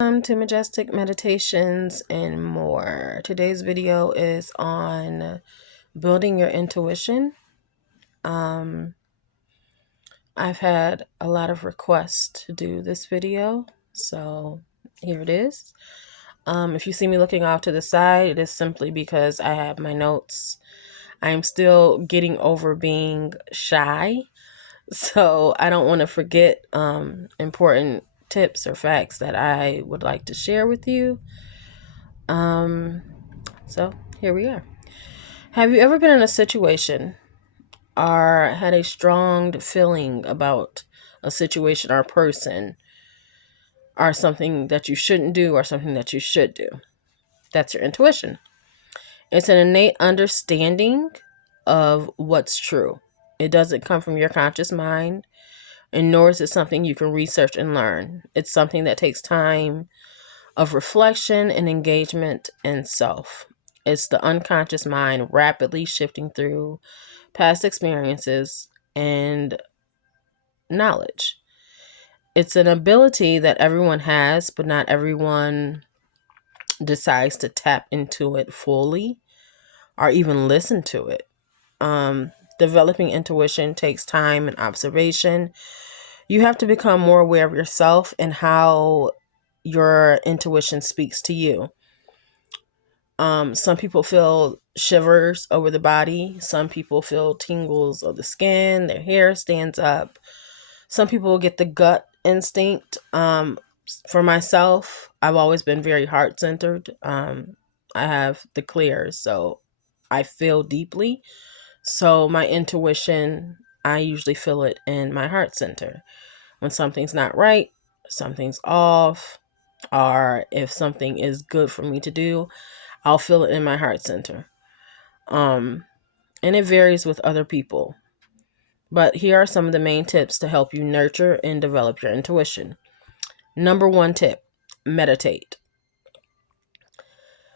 Welcome to Majestic Meditations and more. Today's video is on building your intuition. I've had a lot of requests to do this video, so here it is. If you see me looking off to the side, it is simply because I have my notes. I am still getting over being shy, so I don't want to forget important tips or facts that I would like to share with you. So here we are. Have you ever been in a situation or had a strong feeling about a situation or person or something that you shouldn't do or something that you should do? That's your intuition. It's an innate understanding of what's true. It doesn't come from your conscious mind, and nor is it something you can research and learn. It's something that takes time of reflection and engagement in self. It's the unconscious mind rapidly shifting through past experiences and knowledge. It's an ability that everyone has, but not everyone decides to tap into it fully or even listen to it. Developing intuition takes time and observation. You have to become more aware of yourself and how your intuition speaks to you. Some people feel shivers over the body. Some people feel tingles of the skin. Their hair stands up. Some people get the gut instinct. For myself, I've always been very heart centered. I have the clears, so I feel deeply. So my intuition, I usually feel it in my heart center. When something's not right, something's off, or if something is good for me to do, I'll feel it in my heart center. And it varies with other people. But here are some of the main tips to help you nurture and develop your intuition. Number one tip, meditate.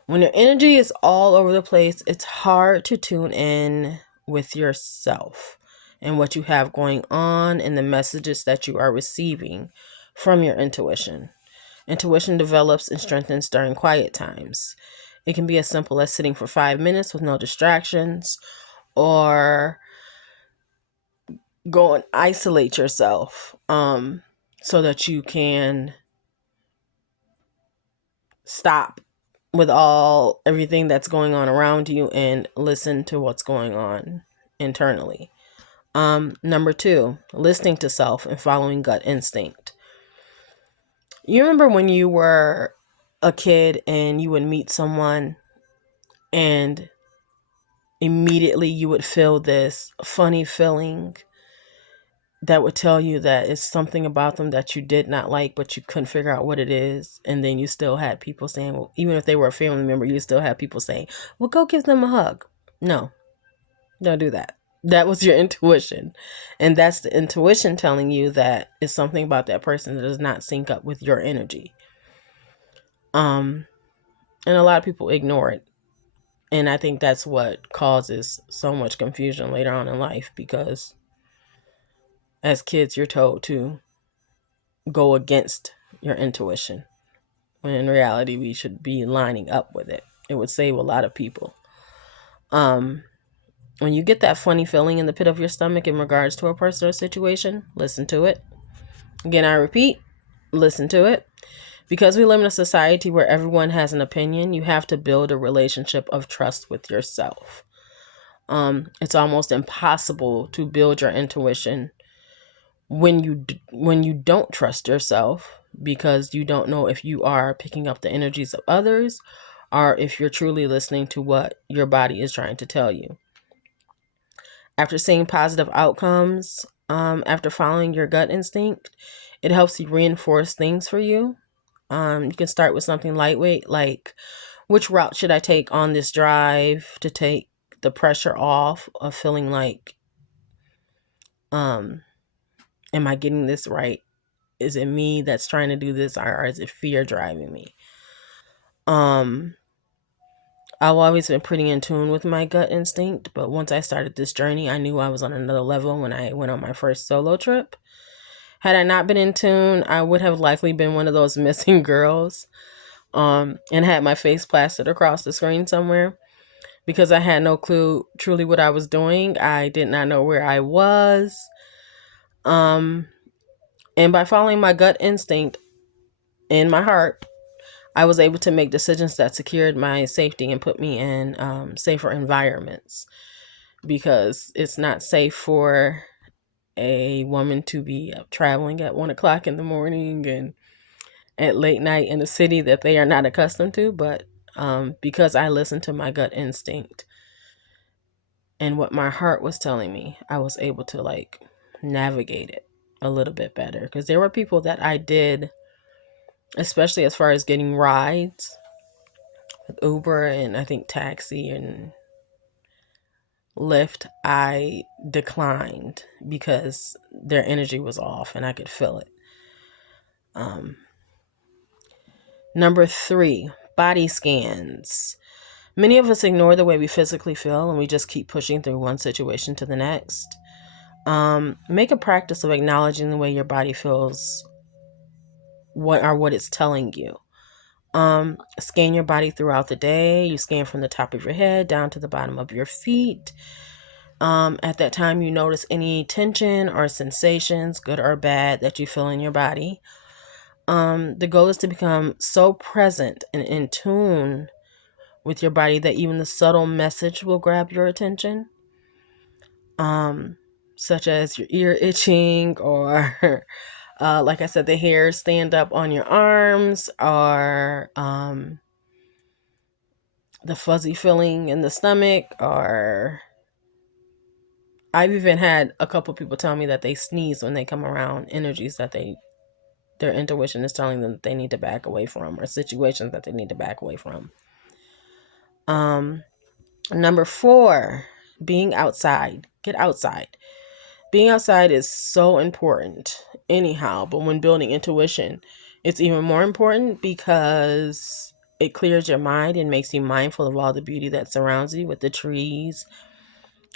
When your energy is all over the place, it's hard to tune in with yourself and what you have going on and the messages that you are receiving from your intuition. Intuition develops and strengthens during quiet times. It can be as simple as sitting for 5 minutes with no distractions, or go and isolate yourself so that you can stop with everything that's going on around you and listen to what's going on internally. Number two, listening to self and following gut instinct. You remember when you were a kid and you would meet someone and immediately you would feel this funny feeling that would tell you that it's something about them that you did not like, but you couldn't figure out what it is. And then you still had people saying, well, even if they were a family member, you still had people saying, well, go give them a hug. No, don't do that. That was your intuition. And that's the intuition telling you that it's something about that person that does not sync up with your energy. And a lot of people ignore it. And I think that's what causes so much confusion later on in life, because as kids, you're told to go against your intuition, when in reality, we should be lining up with it. It would save a lot of people. When you get that funny feeling in the pit of your stomach in regards to a person or situation, listen to it. Again, I repeat, listen to it. Because we live in a society where everyone has an opinion, you have to build a relationship of trust with yourself. It's almost impossible to build your intuition when you don't trust yourself, because you don't know if you are picking up the energies of others or if you're truly listening to what your body is trying to tell you. After seeing positive outcomes, after following your gut instinct, it helps you reinforce things for you. You can start with something lightweight, like, which route should I take on this drive to take the pressure off of feeling like, am I getting this right? Is it me that's trying to do this, or is it fear driving me? I've always been pretty in tune with my gut instinct, but once I started this journey, I knew I was on another level when I went on my first solo trip. Had I not been in tune, I would have likely been one of those missing girls, and had my face plastered across the screen somewhere because I had no clue truly what I was doing. I did not know where I was. Um, and by following my gut instinct in my heart, I was able to make decisions that secured my safety and put me in safer environments, because it's not safe for a woman to be traveling at 1 o'clock in the morning and at late night in a city that they are not accustomed to. But because I listened to my gut instinct and what my heart was telling me, I was able to navigate it a little bit better, because there were people that I did, especially as far as getting rides with Uber and I think taxi and Lyft, I declined because their energy was off and I could feel it. Number 3, body scans. Many of us ignore the way we physically feel and we just keep pushing through one situation to the next. Make a practice of acknowledging the way your body feels, what it's telling you. Scan your body throughout the day. You scan from the top of your head down to the bottom of your feet. At that time, you notice any tension or sensations, good or bad, that you feel in your body. The goal is to become so present and in tune with your body that even the subtle message will grab your attention. Such as your ear itching, or like I said, the hairs stand up on your arms, or the fuzzy feeling in the stomach, or I've even had a couple people tell me that they sneeze when they come around energies that their intuition is telling them that they need to back away from, or situations that they need to back away from. Number 4, being outside. Get outside. Being outside is so important anyhow, but when building intuition, it's even more important because it clears your mind and makes you mindful of all the beauty that surrounds you, with the trees,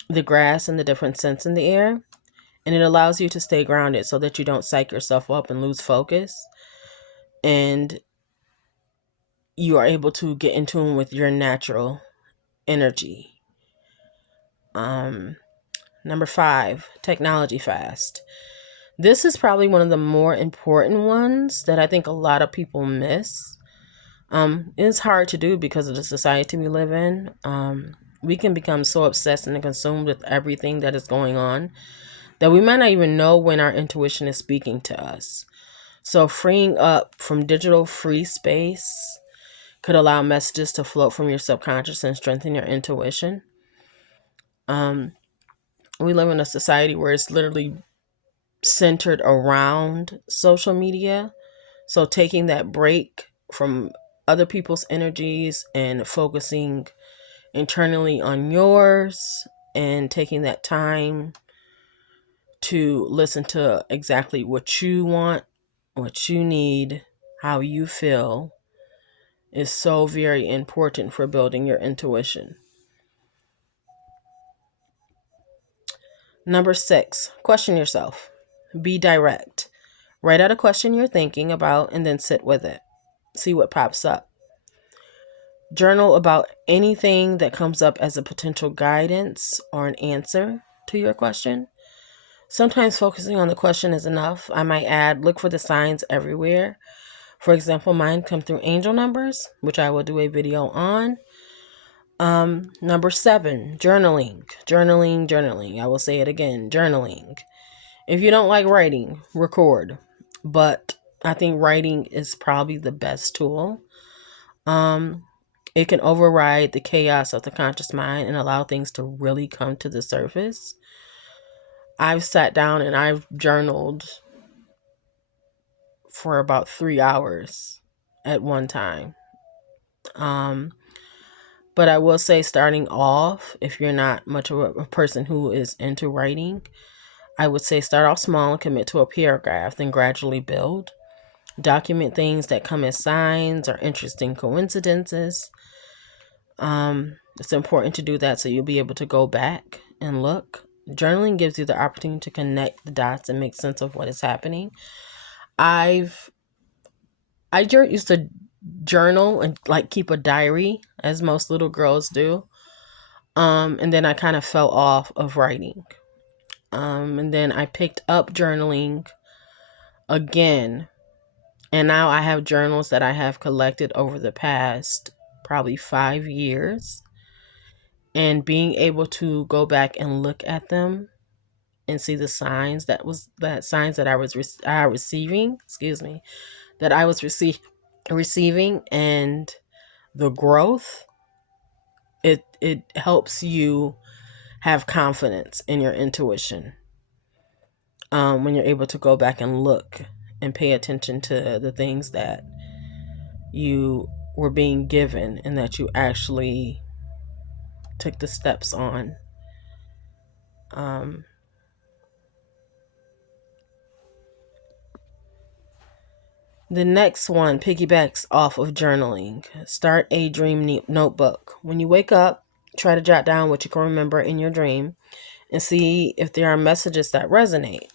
the grass, and the different scents in the air. And it allows you to stay grounded so that you don't psych yourself up and lose focus. And you are able to get in tune with your natural energy. Number 5, technology fast. This is probably one of the more important ones that I think a lot of people miss. It's hard to do because of the society we live in. We can become so obsessed and consumed with everything that is going on that we might not even know when our intuition is speaking to us. So freeing up from digital free space could allow messages to float from your subconscious and strengthen your intuition. We live in a society where it's literally centered around social media. So taking that break from other people's energies and focusing internally on yours, and taking that time to listen to exactly what you want, what you need, how you feel, is so very important for building your intuition. Number 6, question yourself. Be direct. Write out a question you're thinking about and then sit with it. See what pops up. Journal about anything that comes up as a potential guidance or an answer to your question. Sometimes focusing on the question is enough. I might add, look for the signs everywhere. For example, mine come through angel numbers, which I will do a video on. Number 7, journaling. Journaling. I will say it again, journaling. If you don't like writing, record. But I think writing is probably the best tool. It can override the chaos of the conscious mind and allow things to really come to the surface. I've sat down and I've journaled for about 3 hours at one time. But I will say, starting off, if you're not much of a person who is into writing, I would say start off small and commit to a paragraph, then gradually build. Document things that come as signs or interesting coincidences. It's important to do that so you'll be able to go back and look. Journaling gives you the opportunity to connect the dots and make sense of what is happening. I've used to journal and like keep a diary, as most little girls do. And then I kind of fell off of writing. And then I picked up journaling again. And now I have journals that I have collected over the past probably 5 years. And being able to go back and look at them and see the signs that I was receiving, that I was receiving, and the growth, it helps you have confidence in your intuition, when you're able to go back and look and pay attention to the things that you were being given and that you actually took the steps on. um, The next one piggybacks off of journaling. Start a dream notebook. When you wake up, try to jot down what you can remember in your dream and see if there are messages that resonate.